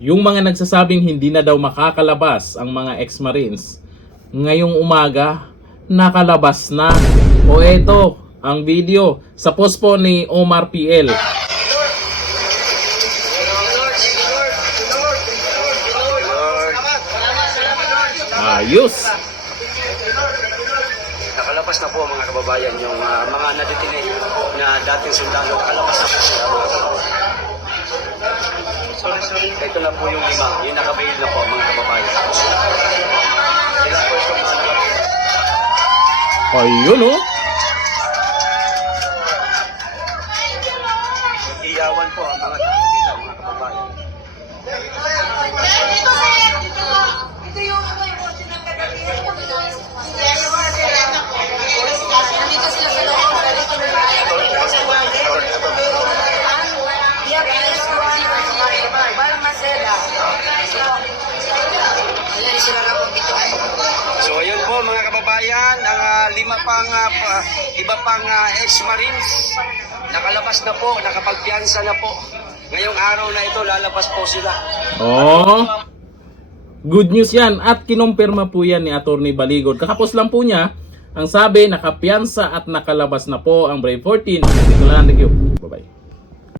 Yung mga nagsasabing hindi na daw makakalabas ang mga ex-marines, ngayong umaga, nakalabas na. O eto, ang video sa post po ni Omar PL. Ayos! Nakalabas na po mga kababayan yung mga nadetine na dating sundalo. Nakalabas na po sila mga kababayan. Ito na po yung 5. Yung nakabail na po mga kababayan. Sila po itong mga nakabail. Ayun oh! Iyawan po ang mga tao dito mga kababayan. Ito yung sinagkagabihan ko. Dito sila sa loob. So ayun po mga kababayan, ang iba pang ex-marines nakalabas na po, nakapagpiyansa na po. Ngayong araw na ito lalabas po sila. Oh! Good news yan at kinumpirma po yan ni Atty. Baligod. Kakapos lang po niya, ang sabi nakapiyansa at nakalabas na po ang Brave 14. Thank you. Bye-bye.